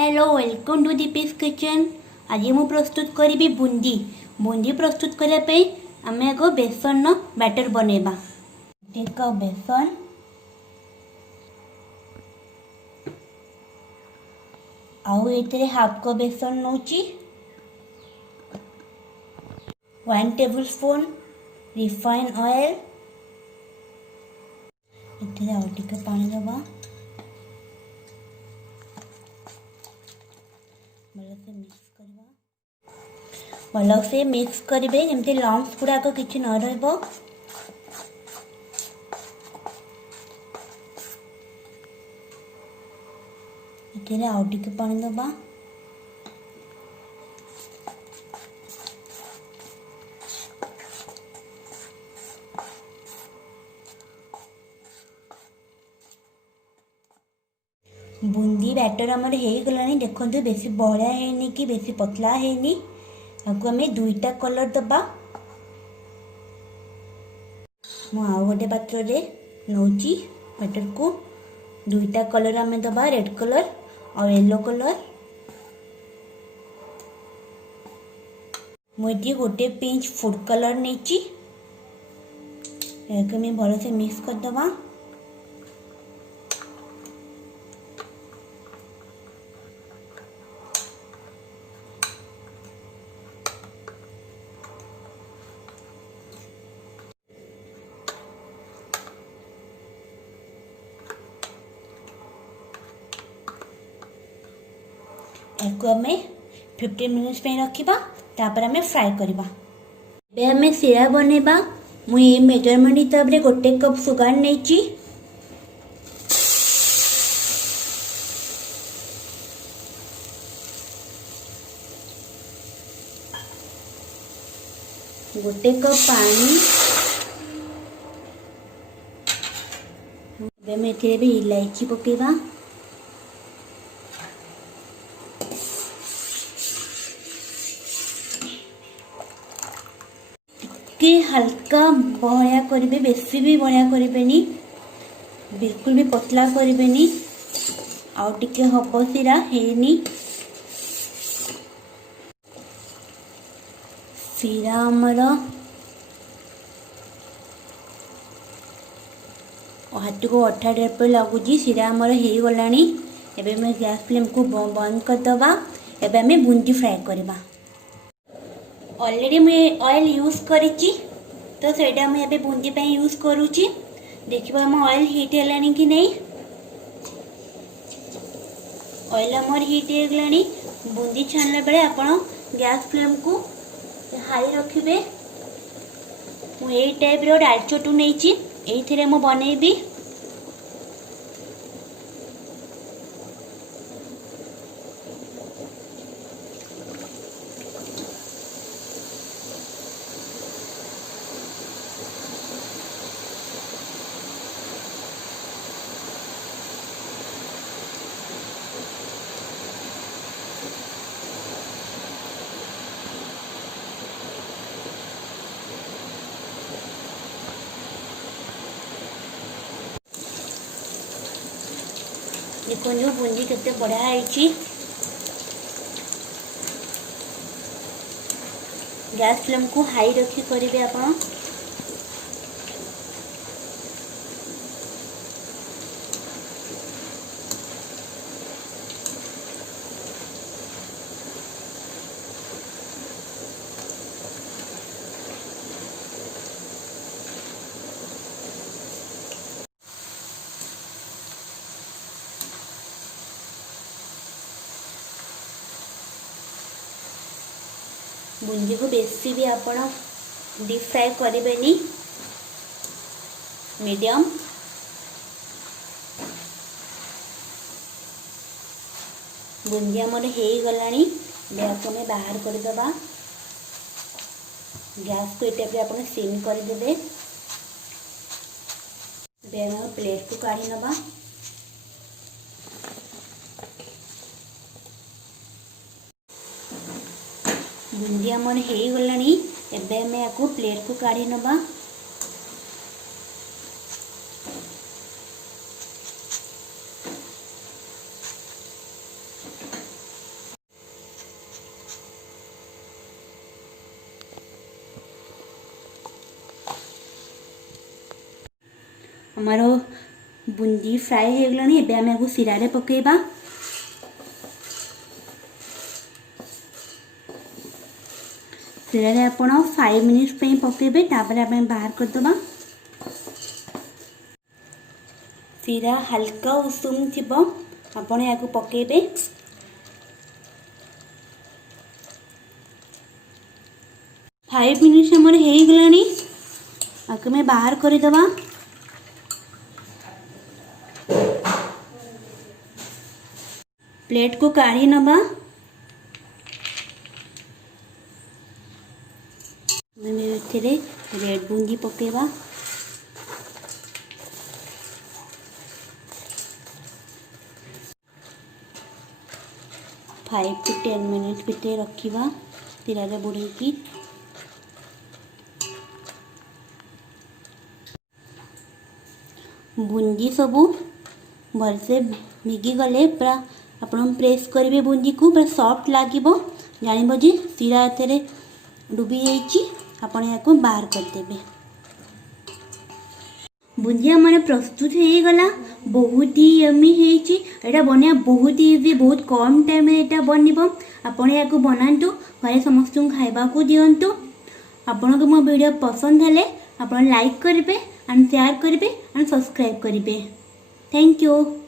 Hello welcome to Deepi's kitchen. आज मु प्रस्तुत करी बुंदी। बुंदी प्रस्तुत करने आम आग बेसन बैटर बनैबा। एक बेसन आउ ये हाफ कप बेसन नौची 1 टेबल स्पून रिफाइन ऑयल ये आउ टिके पानी दबा भल से मिक्स करेंगे जमी लम्स गुड़ाक कि न रही। आउ टिके पानी दबा बुंदी बैटर आमर हो गला। देखो बेसी बड़ा है कि बेसी पतला है आपको आम दुईटा कलर दबा। मु आउ गोटे पात्र रे नौची बैटर को दुईटा कलर आम दबा रेड कलर और येलो कलर। मुझे गोटे पिंच फूड कलर नहीं भल से मिक्स करदबा। एक आम 15 मिनट्स रखा तापर आम फ्राए करवा। आम सीरा बनैबा। मुझे मेजरमेंट हिसाब से गोटे कप सुगार नहीं गोटे कप पानी भी इलायची पकेबा। कि हल्का बहया करेंगे बेसी भी बहया करेंगे बिल्कुल भी पतला करेंगे। आउ टिके हम सीरा हैनी सीरा आमर हाथ को अठा टाइप लगुच सीरा आमर हो गला। एवं मैं गैस फ्लेम को बंद करदबा। एवं आम बुंदी फ्राए करवा। ऑलरेडी मुझे ऑयल यूज करिची तो सेटा मुझे बुंदी पे यूज करूची। देखिबा हम ऑयल हीट हेलानी कि नहीं। ऑयल हमर हीट हो गलानी। बुंदी छानला बेले आपण गैस फ्लेम को हाई रखिबे। मु एई टाइप रो डाल चटू नैची एइथिरे मु बनेबी। देखो बुंदी केते बढ़िया है। गैस फ्लेम को हाई रखी करेंगे आपण। बुंदी को बेसी भी आपण डीप फ्राए करेंगे मीडियम। बुंदी आमर हो गलानी। को हमें बाहर करदबा। गैस को ये आप सिम करदे। प्लेट को काढ़ी नबा। बुंदी आमर हो गलानी। एबे हमें आपको प्लेट को काढ़ी नबा। आमर बुंदी फ्राए हो गलानी एबे आमे आगु सिरा रे पकेबा। सिरा रे आपण 5 मिनिट्स पे पकेबे तापर आमे बाहर कर दबा। सिरा हल्का उषुम थिबो आपण याकु पकेबे। 5 मिनिट्स हमर हे गलानी आकु में बाहर कर दबा। प्लेट को काढ़ी नबा। रेड बुंदी पकेबा। फाइव टू 10 मिनिट्स भितर रखिबा सिरा रे बुड़ेकी। बुंदी सबू भलसे भिगी गले पूरा आपण प्रेस करेंगे बुंदी को पूरा सॉफ्ट लागिबो जानिबो जे सिरा एथरे डूबी जाइछि। आपण याको बाहर कर देबे। बुंदी हमारे प्रस्तुत हो गला। बहुत ही यम्मी हेछि। एटा बनिया बहुत इजी बहुत कम टाइम में एटा बनिबो। आपण याको बनांतु घरे समस्त खाइबा को दियंतु। आपण को मो वीडियो पसंद हेले आपण लाइक करिवे एंड शेयर करिवे एंड सब्सक्राइब करिवे। Thank you.